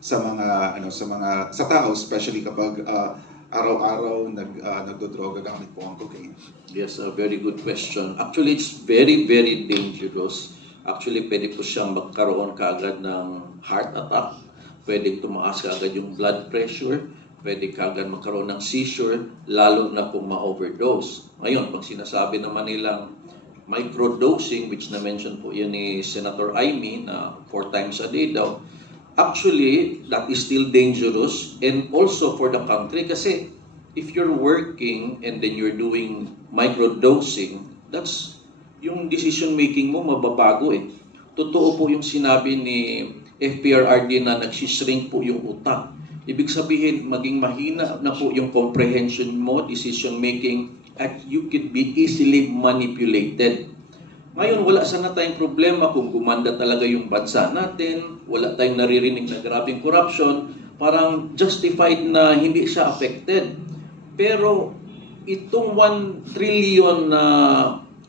sa mga sa tao, especially kapag araw-araw nagdodroga gamit po ang cocaine? Yes, a very good question. Actually, it's very, very dangerous. Actually, pwede po siyang magkaroon kaagad ng heart attack. Pwede tumaas kaagad yung blood pressure. Pwede kaagad magkaroon ng seizure, lalo na kung ma-overdose. Ngayon, pag sinasabi naman nilang microdosing, which na-mention po yun ni Senator Amy, na 4 times a day daw, actually, that is still dangerous and also for the country kasi if you're working and then you're doing microdosing, that's yung decision making mo mababago eh. Totoo po yung sinabi ni FPRRD na nagsishrink po yung utak. Ibig sabihin, maging mahina na po yung comprehension mo, decision making, at you could be easily manipulated. Ngayon, wala sana tayong problema kung gumanda talaga yung bansa natin, wala tayong naririnig na grabing corruption, parang justified na hindi siya affected. Pero itong 1 trillion na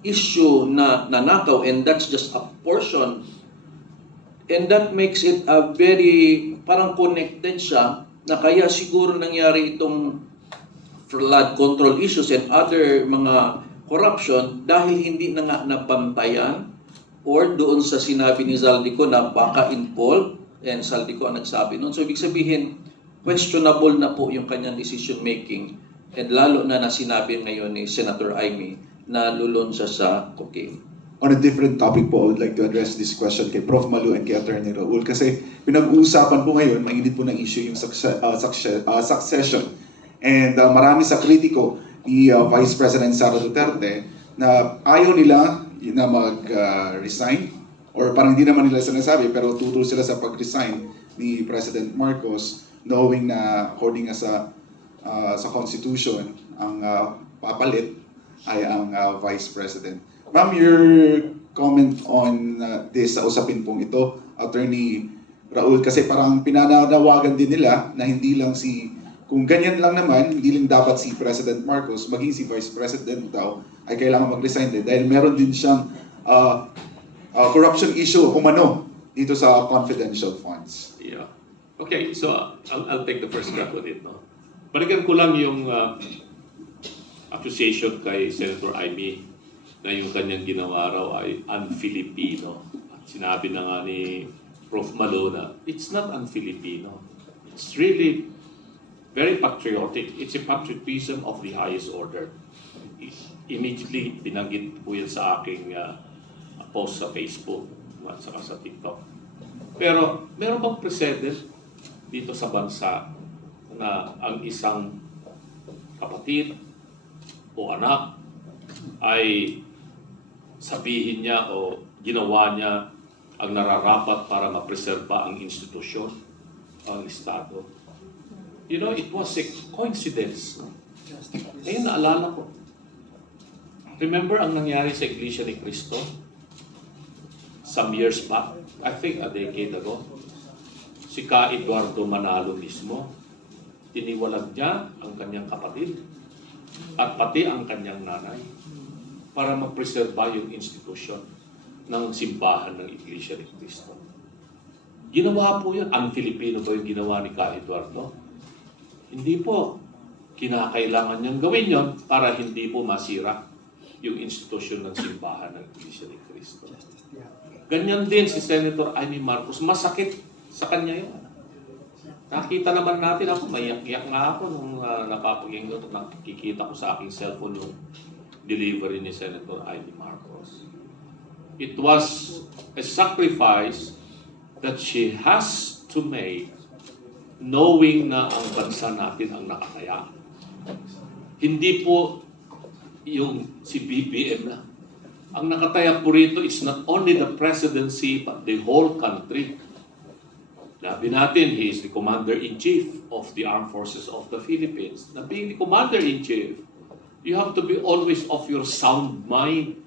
issue na nanakaw, and that's just a portion, and that makes it a very, parang connected siya, na kaya siguro nangyari itong flood control issues and other mga corruption dahil hindi na nga nabantayan or doon sa sinabi ni Zaldico na baka involved, and Zaldico ang nagsabi noon. So ibig sabihin, questionable na po yung kanyang decision making, and lalo na sinabi ngayon ni Senator Amy na lulon siya sa cocaine. On a different topic po, I would like to address this question kay Prof. Malu and kay Attorney Raul kasi pinag-uusapan po ngayon, mainit po ng issue yung succession. And marami sa kritiko ni Vice President Sara Duterte na ayaw nila na mag-resign or parang hindi naman nila sinasabi pero tutol sila sa pag-resign ni President Marcos knowing na according sa Constitution, ang papalit ay ang Vice President. Ma'am, your comment on this sa usapin pong ito, Attorney Raul, kasi parang pinanawagan din nila na hindi lang kung ganyan lang naman, hindi lang dapat si President Marcos, maging si Vice President daw, ay kailangan mag-resign din dahil meron din siyang corruption issue umano dito sa confidential funds. Yeah. Okay, so I'll take the first crack with it. No? Balikan ko lang yung accusation kay Senator Amy na yung kanyang ginawa raw ay un-Filipino. At sinabi na nga ni Prof. Malo na it's not un-Filipino. It's really very patriotic. It's a patriotism of the highest order. Immediately, binanggit po yan sa aking post sa Facebook at saka sa TikTok. Pero meron bang precedent dito sa bansa na ang isang kapatid o anak ay sabihin niya o ginawa niya ang nararapat para mapreserba ang institusyon, ang Estado? You know, it was a coincidence. Ngayon naalala ko. Remember ang nangyari sa Iglesia ni Cristo? Some years back, I think a decade ago. Si Ka Eduardo Manalo mismo, tiniwalag niya ang kanyang kapatid at pati ang kanyang nanay para mapreserba yung institusyon ng simbahan ng Iglesia ni Cristo. Ginawa po yun. Un-Filipino ba yung ginawa ni Ka Eduardo? Hindi po. Kinakailangan niyang gawin yon para hindi po masira yung institusyon ng simbahan ng Iglesia ni Cristo. Ganyan din si Senator Amy Marcos. Masakit sa kanya yun. Nakita naman natin ako, maiyak-iyak nga ako nung napapaginggan at nakikita ko sa aking cellphone yung delivery ni Senator Amy Marcos. It was a sacrifice that she has to make knowing na ang bansa natin ang nakakaya. Hindi po yung si BBM na. Ang nakataya po rito is not only the presidency but the whole country. Sabi natin, he is the Commander-in-Chief of the Armed Forces of the Philippines. Na being the Commander-in-Chief, you have to be always of your sound mind.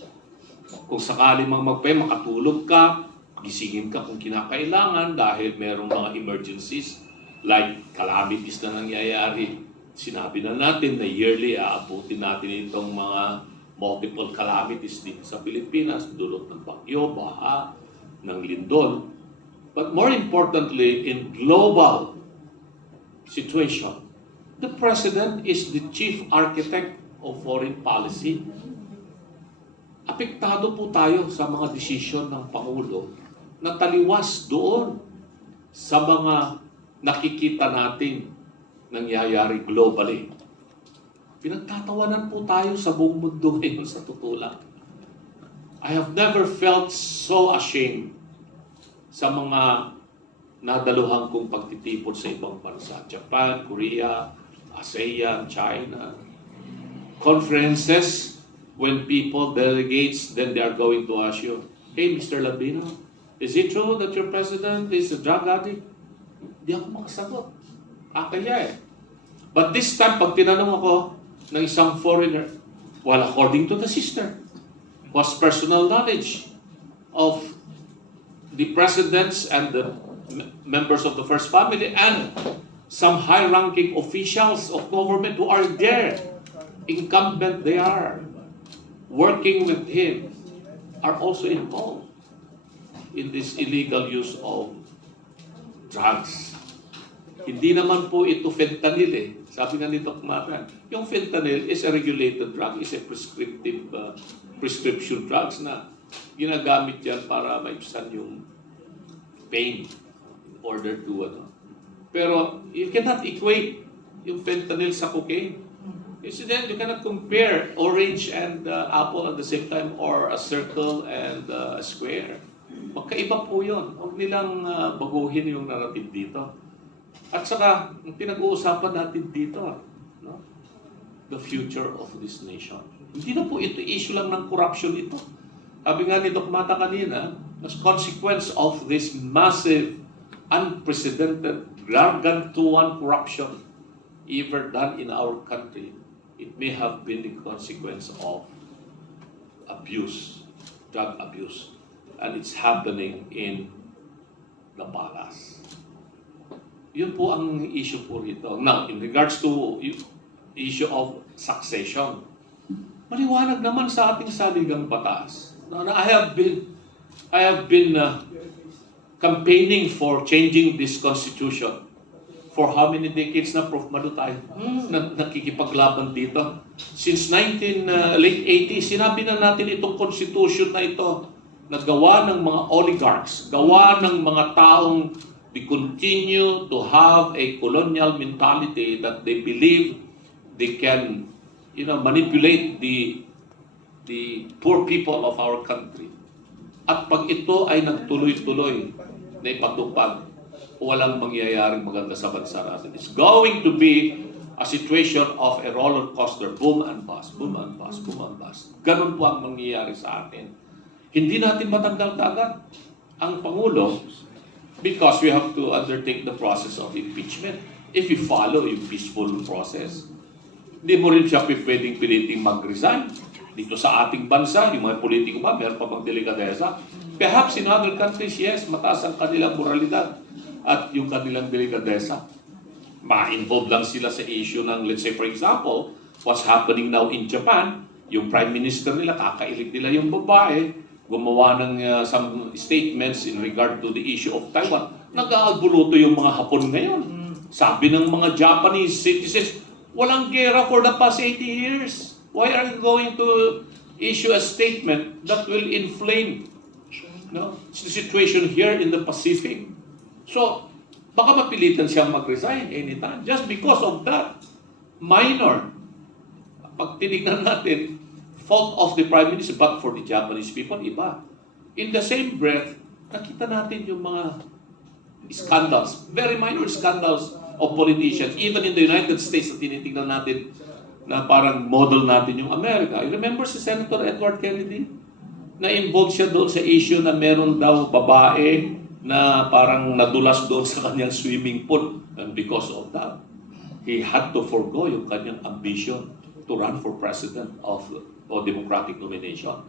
Kung sakali makatulog ka, gisingin ka kung kinakailangan dahil merong mga emergencies like calamities na nangyayari. Sinabi na natin na yearly aabutin natin itong mga multiple calamities dito sa Pilipinas, dulot ng bagyo, baha, ng lindol. But more importantly, in global situation, the President is the chief architect of foreign policy. Apektado po tayo sa mga desisyon ng Pangulo na taliwas doon sa mga nakikita natin nangyayari globally. Pinagtatawanan po tayo sa buong mundo ngayon sa totoo lang. I have never felt so ashamed sa mga nadaluhan kong pagtitipon sa ibang bansa. Japan, Korea, ASEAN, China. Conferences, when people, delegates, then they are going to ask you, "Hey, Mr. Labino, is it true that your president is a drug addict?" Di ako makasagot. Kaya eh. But this time, pag tinanong ako ng isang foreigner, well, according to the sister, was personal knowledge of the presidents and the members of the first family and some high-ranking officials of government who are there, incumbent they are, working with him, are also involved in this illegal use of drugs. Hindi naman po ito fentanyl eh. Sabi nga ni Doc Matan, yung fentanyl is a regulated drug, is a prescription drugs na ginagamit yan para maibsan yung pain in order to Pero you cannot equate yung fentanyl sa cocaine. You cannot compare orange and apple at the same time or a circle and a square. Magkaiba po yun. Huwag nilang baguhin yung narrative dito. At saka, ang pinag-uusapan natin dito, no? The future of this nation. Hindi na po ito issue lang ng corruption ito. Sabi nga ni Doc Mata kanina, as consequence of this massive, unprecedented, gargantuan corruption ever done in our country, it may have been the consequence of abuse, drug abuse. And it's happening in the palace. Yun po ang issue po rito. Now, in regards to issue of succession, maliwanag naman sa ating saligang batas. I have been campaigning for changing this constitution for how many decades na, Prof. Madu, tayo nakikipaglaban dito? Since late 80s, sinabi na natin itong constitution na ito na gawa ng mga oligarchs, gawa ng mga taong they continue to have a colonial mentality that they believe they can, manipulate the poor people of our country. At pag ito ay nagtuloy-tuloy na ipatupad, walang mangyayaring maganda sa bansa natin. It's going to be a situation of a roller coaster, boom and bust, boom and bust, boom and bust. Ganun po ang mangyayari sa atin. Hindi natin matanggal agad ang Pangulo because we have to undertake the process of impeachment. If we follow yung peaceful process, hindi mo rin siya pwedeng piliting mag-resign. Dito sa ating bansa, yung mga politiko ba, meron pa bang delikadesa? Perhaps in other countries, yes, mataas ang kanilang moralidad at yung kanilang delikadesa. Ma-involve lang sila sa issue ng, let's say for example, what's happening now in Japan, yung prime minister nila, kakailig nila yung babae, gumawa ng some statements in regard to the issue of Taiwan. Nag-aalburuto yung mga Hapon ngayon. Sabi ng mga Japanese citizens, walang gera for the past 80 years. Why are you going to issue a statement that will inflame the situation here in the Pacific? So, baka mapilitan siyang mag-resign anytime just because of that minor. Pag tinignan natin, fault of the Prime Minister, but for the Japanese people, iba. In the same breath, nakita natin yung mga scandals, very minor scandals of politicians, even in the United States na tinitingnan natin na parang model natin yung America. You remember si Senator Edward Kennedy? Na-involved siya doon sa issue na meron daw babae na parang nadulas doon sa kanyang swimming pool. And because of that, he had to forgo yung kanyang ambition to run for president of o Democratic nomination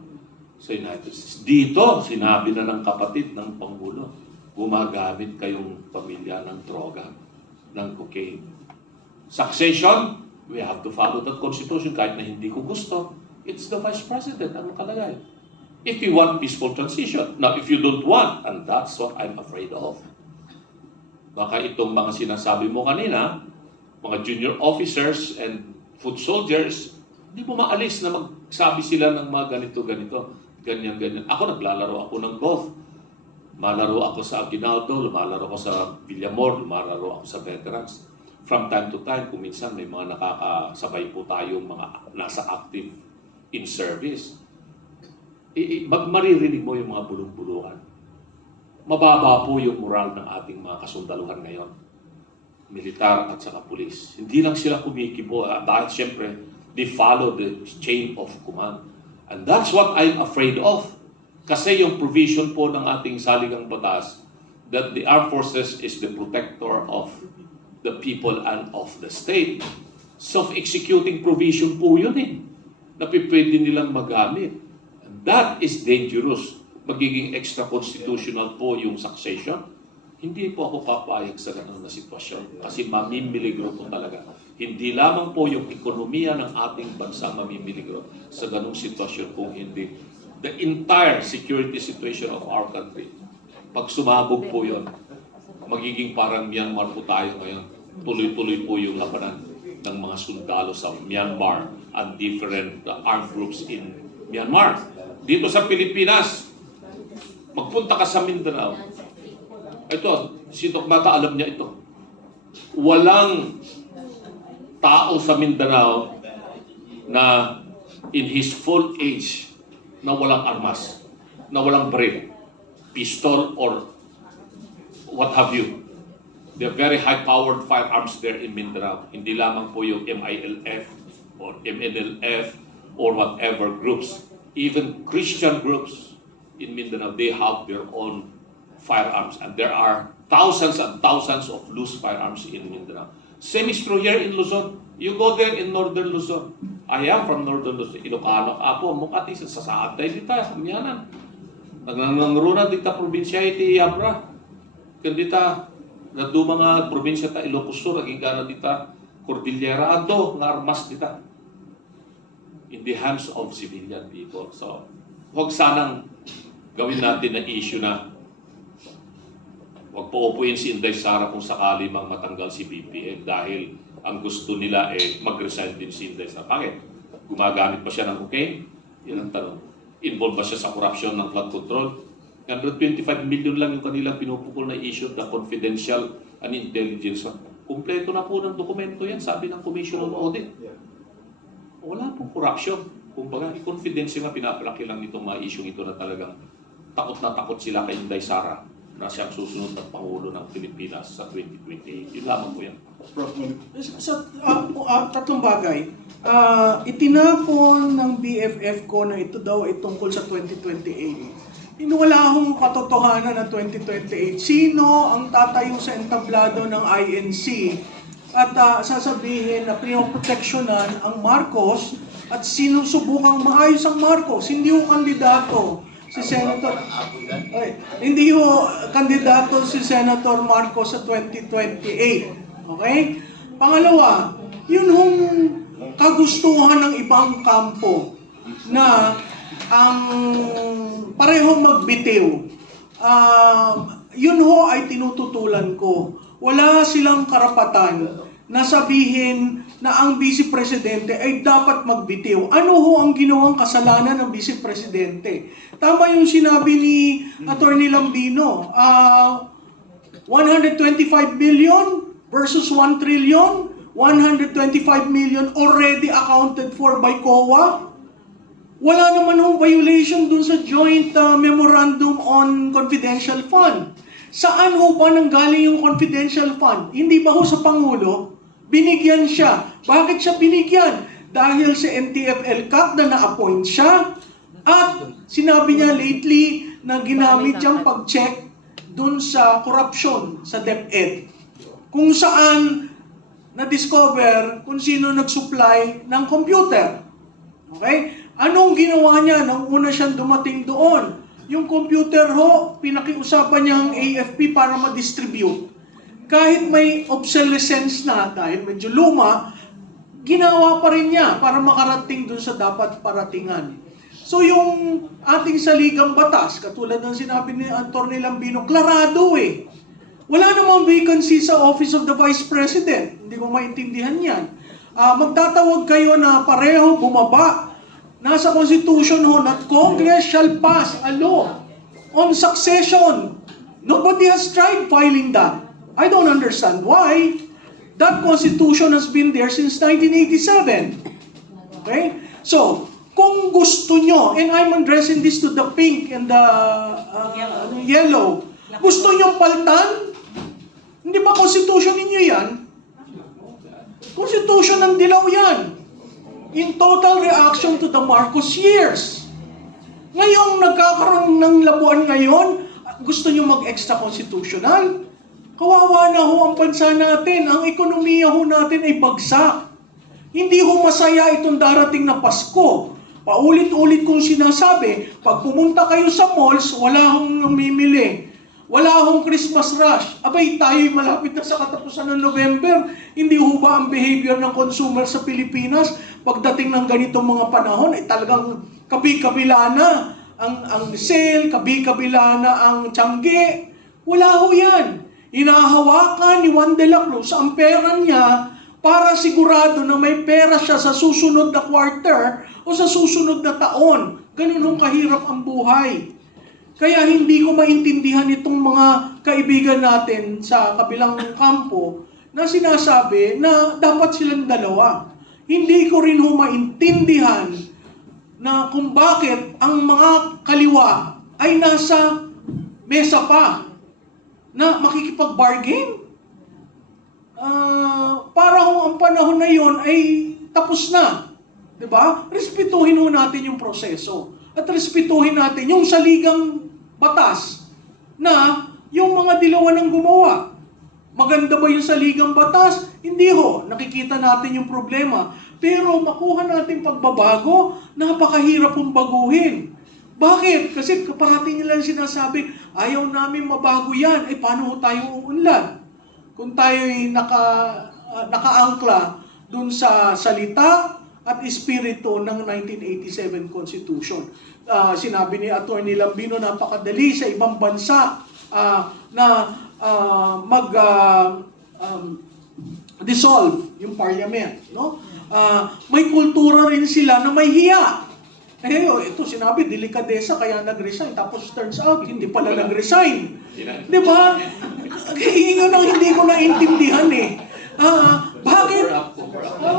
sa United States. Dito, sinabi na ng kapatid ng Pangulo, gumagamit kayong pamilya ng droga, ng cocaine. Succession, we have to follow that constitution kahit na hindi ko gusto. It's the vice president ang nakalagay. if you want peaceful transition. Now, if you don't want, and that's what I'm afraid of, baka itong mga sinasabi mo kanina, mga junior officers and foot soldiers, hindi mo maalis na magsabi sila ng mga ganito-ganito, ganyan-ganyan. Ako naglalaro ako ng golf. Malaro ako sa Aguinaldo, lumalaro ako sa Villamor, lumalaro ako sa Veterans. From time to time, kung minsan may mga nakakasabay po tayong mga nasa active in service. Maririnig mo yung mga bulong-bulungan. Mababa po yung moral ng ating mga kasundaluhan ngayon. Militar at saka pulis. Hindi lang sila kumikibo dahil siyempre they follow the chain of command. And that's what I'm afraid of. Kasi yung provision po ng ating saligang batas that the armed forces is the protector of the people and of the state. Self-executing provision po yun na pwede nilang magamit. And that is dangerous. Magiging extra-constitutional po yung succession. Hindi po ako papayag sa ganun na sitwasyon kasi mamimiligro po talaga. Hindi lamang po yung ekonomiya ng ating bansa mamimiligro sa ganung sitwasyon kung hindi the entire security situation of our country. Pag sumabog po yun, magiging parang Myanmar po tayo ngayon. Tuloy-tuloy po yung labanan ng mga sundalo sa Myanmar and different armed groups in Myanmar. Dito sa Pilipinas, magpunta ka sa Mindanao. Ito, si Doc Mata alam niya ito. Walang tao sa Mindanao na in his full age na walang armas, na walang baril, pistol or what have you. They're very high-powered firearms there in Mindanao. Hindi lamang po yung MILF or MNLF or whatever groups. Even Christian groups in Mindanao, they have their own firearms. And there are thousands and thousands of loose firearms in Mindanao. Same is true here in Luzon. You go there in northern Luzon. I am from northern Luzon. Ilocano, Apo, Mukati, sa Saatay, dita, Mianan. Nagnangruna, dita, probinsya, iti Yabra. Kandita, na do mga probinsya ta Ilocos Sur, aging gana dita, Cordillera, ado, nga armas dita. In the hands of civilian people. So, huwag sanang gawin natin na issue na huwag paupuin si Inday Sara kung sakali mang matanggal si BBM dahil ang gusto nila mag-resign din si Inday Sara. Bakit? Gumagamit pa siya ng cocaine? Yan ang tanong. Involved ba siya sa corruption ng flood control? 125 million lang yung kanilang pinupukol na issue na confidential and intelligence. Kumpleto na po ng dokumento yan, sabi ng Commission on Audit. Wala pong corruption. Kumbaga, i-confidential nga pinapalaki lang itong mga issue ito na talagang takot na takot sila kay Inday Sara na siyang susunod na Pangulo ng Pilipinas sa 2028. Yun lamang po yan. Tatlong bagay. Itinapon ng BFF ko na ito daw ay tungkol sa 2028. Wala akong katotohanan ng 2028. Sino ang tatayo sa entablado ng INC at sasabihin na pinoproteksyonan ang Marcos at sinusubukang maayos ang Marcos? Hindi ko kandidato si Senator hindi ho kandidato si Senator Marcos sa 2028. Okay? Pangalawa, yun hong kagustuhan ng ibang kampo na ang parehong magbitiw. Yun ho ay tinututulan ko. Wala silang karapatan na sabihin na ang Vice Presidente ay dapat magbitiw. Ano ho ang ginawang kasalanan ng Vice Presidente? Tama yung sinabi ni Attorney Lambino. 125 billion versus 1 trillion. 125 million already accounted for by COA. Wala naman hong violation dun sa joint memorandum on confidential fund. Saan ho ba nanggaling yung confidential fund? Hindi ba ho sa Pangulo? Binigyan siya. Bakit siya binigyan? Dahil sa NTF-ELCAC na na-appoint siya at sinabi niya lately na ginamit siyang pag-check dun sa corruption sa DepEd. Kung saan na-discover kung sino nag-supply ng computer. Okay? Anong ginawa niya nang una siyang dumating doon? Yung computer ho, pinakiusapan niya ang AFP para ma-distribute. Kahit may obsolescence na dahil medyo luma, ginawa pa rin niya para makarating dun sa dapat paratingan. So yung ating saligang batas, katulad ng sinabi ni Atty. Lambino, klarado eh. Wala namang vacancy sa Office of the Vice President. Hindi ko maintindihan yan. Magtatawag kayo na pareho bumaba. Nasa Constitution ho that Congress shall pass a law on succession. Nobody has tried filing that. I don't understand why. That Constitution has been there since 1987. Okay? So, kung gusto nyo, and I'm addressing this to the pink and the yellow, gusto nyo paltan? Hindi ba Constitution ninyo yan? Constitution ng dilaw yan. In total reaction to the Marcos years. Ngayong nagkakaroon ng labuan ngayon, gusto nyo mag-extra constitutional? Kawawa na ho ang bansa natin. Ang ekonomiya ho natin ay bagsak. Hindi ho masaya itong darating na Pasko. Paulit-ulit kong sinasabi, pag pumunta kayo sa malls, wala hong namimili. Wala hong Christmas rush. Abay, tayo'y malapit na sa katapusan ng November. Hindi ho ba ang behavior ng consumer sa Pilipinas pagdating ng ganitong mga panahon ay talagang kabi-kabila na ang sale, kabi-kabila na ang tiyangge. Wala ho yan. Hinahawakan ni Juan de la Cruz ang pera niya para sigurado na may pera siya sa susunod na quarter o sa susunod na taon. Ganun hong kahirap ang buhay. Kaya hindi ko maintindihan itong mga kaibigan natin sa kabilang kampo na sinasabi na dapat silang dalawa. Hindi ko rin ho maintindihan na kung bakit ang mga kaliwa ay nasa mesa pa na makikipag-bargain. Para ang panahon na yon ay tapos na. Diba? Respetuhin ho natin yung proseso. At respetuhin natin yung saligang batas na yung mga dilawan ang gumawa. Maganda ba yung saligang batas? Hindi ho. Nakikita natin yung problema. Pero makuha natin pagbabago, napakahirap pong baguhin. Bakit? Kasi parati nilang sinasabi, ayaw namin mabago yan. Eh, paano ho tayo uunlad? Kung tayo'y nakaangkla dun sa salita at espiritu ng 1987 Constitution. Sinabi ni Atty. Lambino, napakadali sa ibang bansa na dissolve yung parliament. No? May kultura rin sila na may hiya. Ito sinabi, delikadesa, kaya nag-resign. Tapos turns out, hindi pala nag-resign. Di ba? Yun ang hindi ko naintindihan eh.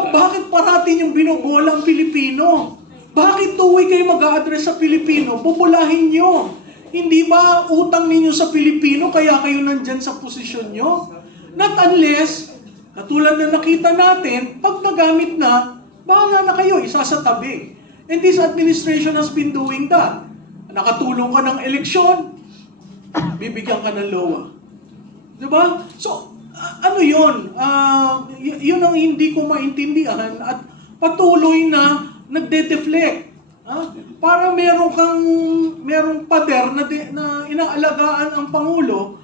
Bakit parating yung binobola ang Pilipino? Bakit tuwi kayo mag-a-address sa Pilipino? Bubulahin nyo. Hindi ba utang ninyo sa Pilipino kaya kayo nandyan sa posisyon nyo? Not unless, katulad na nakita natin, pag nagamit na, bahala na kayo, isa sa tabi. And this administration has been doing that. Nakatulong ka ng eleksyon, bibigyan ka ng LOA. Diba? So, ano yun? Yun ang hindi ko maintindihan at patuloy na nagde-deflect. Para merong pader na inaalagaan ang Pangulo,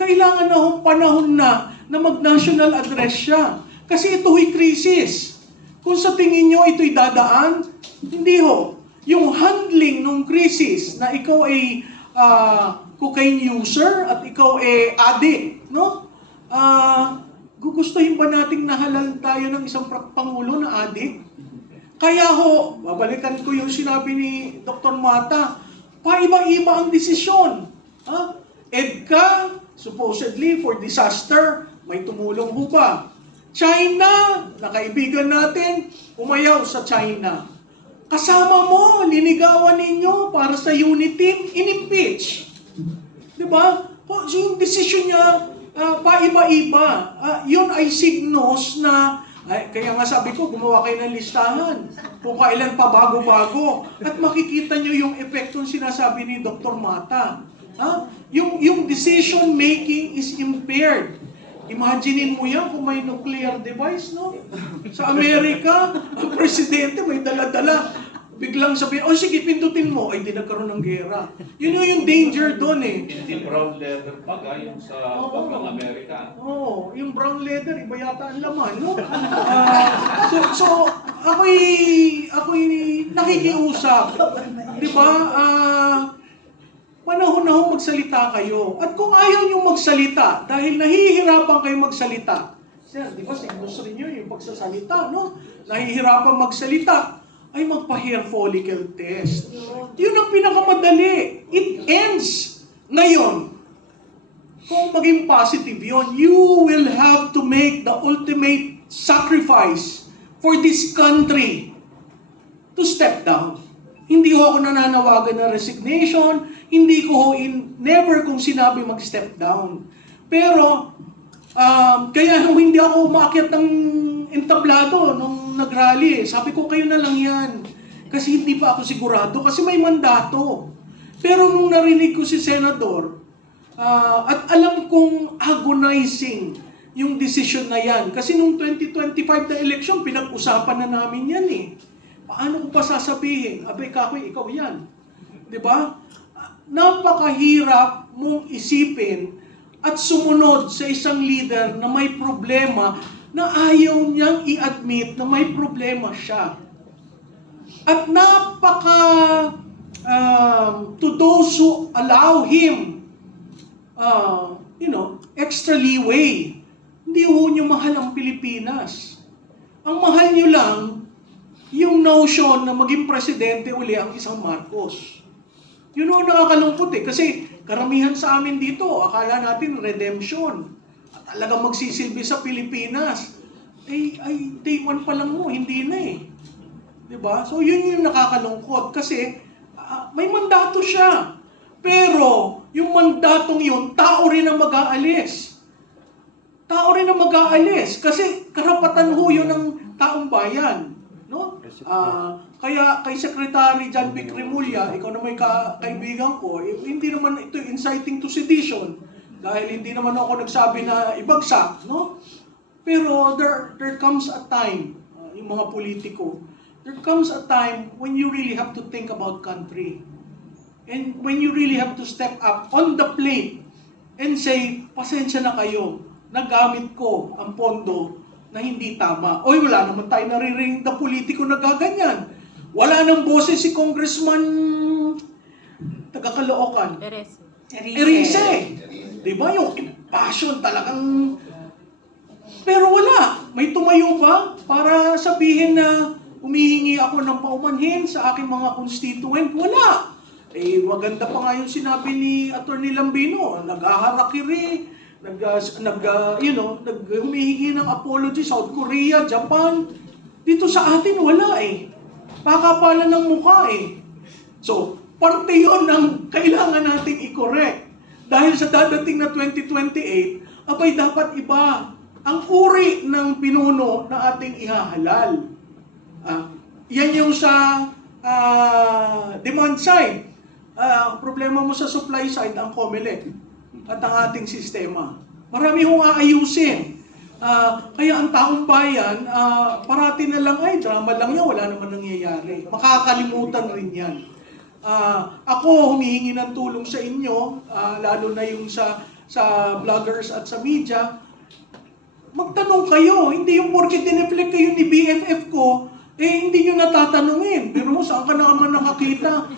kailangan na hong panahon na mag-national address siya. Kasi ito'y krisis. Kung sa tingin nyo ito'y dadaan, hindi ho. Yung handling ng krisis na ikaw ay cocaine user at ikaw ay addict, no? Gugustuhin ba nating nahalal tayo ng isang Pangulo na addict? Kaya ho, babalikan ko yung sinabi ni Dr. Mata, paiba-iba ang desisyon. EDCA, supposedly for disaster, may tumulong ho ba? China, na kaibigan natin, umayaw sa China. Kasama mo, linigawan ninyo para sa unity, in-impeach. Diba? So yung decision niya, paiba-iba. Yun ay signos na, kaya nga sabi ko, gumawa kayo ng listahan. Kung kailan pa bago-bago. At makikita nyo yung epektong sinasabi ni Dr. Mata. Yung decision making is impaired. Imaginein mo yan kung may nuclear device, no? Sa Amerika, ang presidente may dala-dala. Biglang sabihin, sige, pindutin mo. Ay, di nagkaroon ng gera. Yun yung danger doon eh. Hindi brown leather bag, yung sa bag ng Amerika. Oo, yung brown leather, iba yata ang laman, no? ako'y nakikiusap. Di ba? Panahon na ho magsalita kayo. At kung ayaw nyo magsalita, dahil nahihirapan kayo magsalita, sir, di ba sa industry nyo yung pagsasalita, no? Nahihirapan magsalita, ay magpa-hair follicle test. Yun ang pinakamadali. It ends. Ngayon, kung maging positive yun, you will have to make the ultimate sacrifice for this country to step down. Hindi ho ako nananawagan ng resignation, hindi ko ho never kung sinabi mag-step down. Pero, kaya hindi ako umakyat ng entablado nung nag-rally. Sabi ko, kayo na lang yan. Kasi hindi pa ako sigurado, kasi may mandato. Pero nung narinig ko si Senador, at alam kong agonizing yung decision na yan. Kasi nung 2025 na election, pinag-usapan na namin yan eh. Paano ko pa sasabihin? Abay, Kakoy, ikaw yan. Diba? Napakahirap mong isipin at sumunod sa isang leader na may problema na ayaw niyang i-admit na may problema siya. At to those who allow him, extra leeway, hindi ho nyo mahal ang Pilipinas. Ang mahal nyo lang, yung notion na maging presidente uli ang isang Marcos. Yun ho nakakalungkot eh. Kasi karamihan sa amin dito, akala natin redemption. At talagang magsisilbi sa Pilipinas. Ay day one pa lang mo, hindi na eh. Diba? So yun yung nakakalungkot. Kasi may mandato siya. Pero yung mandatong yun, tao rin ang mag-aalis. Tao rin ang mag-aalis. Kasi karapatan ho yun ng taong bayan. No? Kaya kay Secretary John Vic Remulla, ikaw na may kaibigan ko, hindi naman ito inciting to sedition dahil hindi naman ako nagsabi na ibagsak, no? Pero there comes a time, yung mga politiko, there comes a time when you really have to think about country. And when you really have to step up on the plate and say, pasensya na kayo, nagamit ko ang pondo na hindi tama. Oy, wala naman tayo naririnig na politiko na gaganyan. Wala nang boses si Congressman taga-Caloocan. Erice. Diba? Yung passion talagang... Pero wala. May tumayo ba para sabihin na humihingi ako ng paumanhin sa aking mga constituent? Wala. Maganda pa nga yung sinabi ni Atty. Lambino. Nag-aharakiri. Humihingi ng apology, South Korea, Japan. Dito sa atin, wala eh. Pakapalan ng mukha eh. So, parte yun ng kailangan nating i-correct. Dahil sa dadating na 2028, abay dapat iba ang uri ng pinuno na ating ihahalal. Yan yung sa demand side. Problema mo sa supply side, ang COMELEC at ang ating sistema. Marami hong aayusin. Kaya ang taong bayan, parati na lang, ay, drama lang yan, wala naman nangyayari. Makakalimutan rin yan. Ako, humihingi ng tulong sa inyo, lalo na yung sa vloggers at sa media. Magtanong kayo, hindi yung porke dineflect kayo ni BFF ko, hindi nyo natatanungin. Pero saan ka naman nakakita?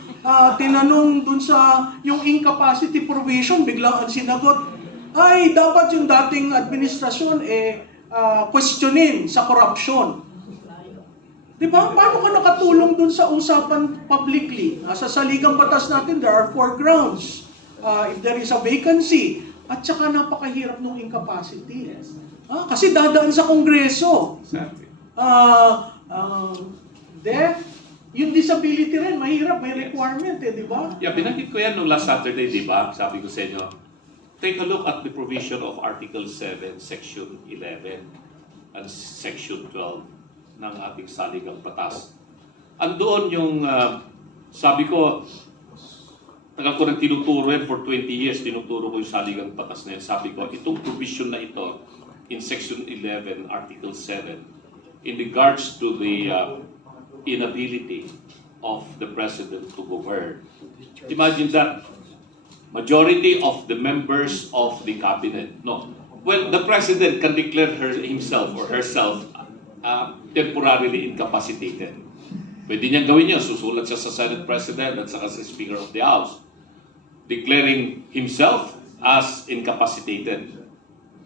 Tinanong dun sa yung incapacity provision, biglang ang sinagot, ay dapat yung dating administrasyon questionin sa corruption. Diba? Paano ka nakatulong dun sa usapan publicly? Sa saligang batas natin, there are 4 grounds. If there is a vacancy, at saka napakahirap ng incapacity. Kasi dadaan sa Kongreso. Exactly. Death, yung disability rin, mahirap, may requirement di ba? Yeah, binanggit ko yan nung last Saturday, di ba? Sabi ko sa inyo, take a look at the provision of Article 7, Section 11, and Section 12 ng ating saligang batas. Andoon yung, sabi ko, tagal ko nang tinuturo yan for 20 years, tinuturo ko yung saligang batas na yan. Sabi ko, itong provision na ito, in Section 11, Article 7, in regards to the inability of the President to govern. Imagine that. Majority of the members of the cabinet. No. Well, the President can declare himself or herself temporarily incapacitated. Pwede niyang gawin yun. Susulat siya sa Senate President at saka sa Speaker of the House, declaring himself as incapacitated.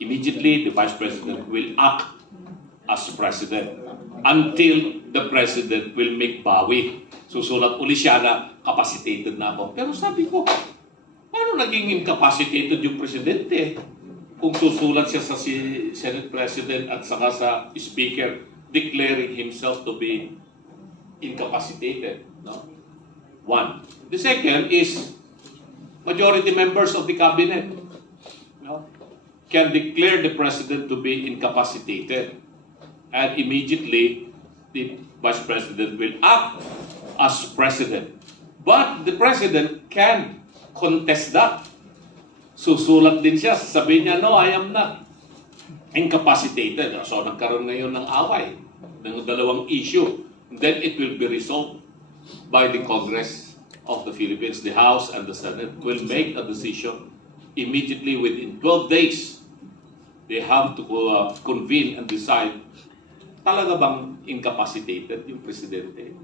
Immediately, the Vice President will act as President until the President will make bawi. Susulat uli siya na capacitated na ako. Pero sabi ko, paano naging incapacitated yung Presidente? Kung susulat siya sa Senate President at saka sa Speaker, declaring himself to be incapacitated. No? One. The second is majority members of the cabinet, no, can declare the president to be incapacitated, and immediately the vice president will act as president. But the president can contest that. Susulat din siya, sasabihin niya, no, I am not incapacitated. So nagkaroon ngayon ng away ng dalawang issue. Then it will be resolved by the Congress of the Philippines. The House and the Senate will make a decision immediately within 12 days. They have to convene and decide, talaga bang incapacitated yung presidente?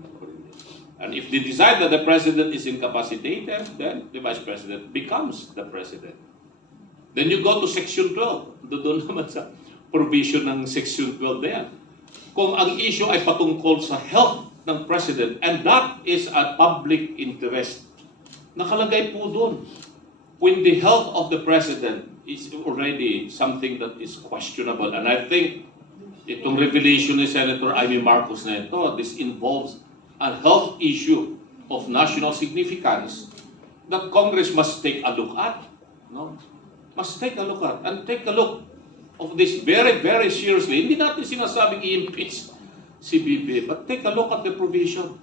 And if they decide that the president is incapacitated, then the vice president becomes the president. Then you go to Section 12. Doon naman sa provision ng Section 12 na yan. Kung ang issue ay patungkol sa health ng president, and that is a public interest, nakalagay po doon. When the health of the president is already something that is questionable, and I think itong revelation ni Senator Amy Marcos na ito, this involves a health issue of national significance that Congress must take a look at. No? Must take a look at, and take a look of this very, very seriously. Hindi natin sinasabing i-impeach si BBM, but take a look at the provision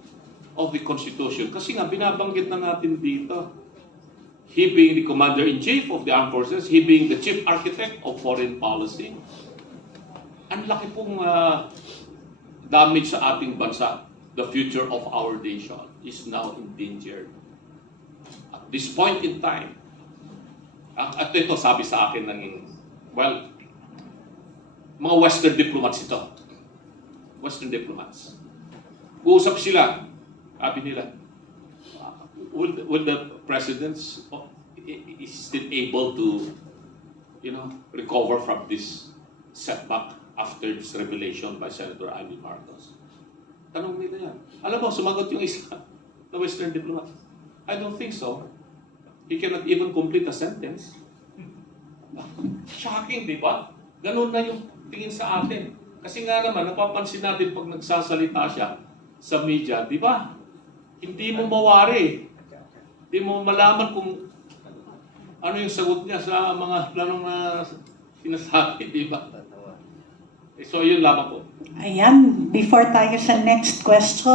of the Constitution. Kasi nga, binabanggit na natin dito. He being the Commander-in-Chief of the Armed Forces, he being the Chief Architect of Foreign Policy. Ang laki pong damage sa ating bansa. The future of our nation is now endangered. At this point in time, at ito sabi sa akin ng, well, mga Western diplomats ito. Western diplomats. Uusap sila. Sabi nila, will the presidents is still able to, recover from this setback after this revelation by Senator Amy Marcos? Tanong nila yan. Alam mo, sumagot yung isa na Western diplomat. I don't think so. He cannot even complete a sentence. Shocking, di ba? Ganun na yung tingin sa atin. Kasi nga naman, napapansin natin pag nagsasalita siya sa media, di ba? Hindi mo mawari. Hindi mo malaman kung ano yung sagot niya sa mga tanong na sinasabi, di ba? So, yun lamang po. Ayan, before tayo sa next question,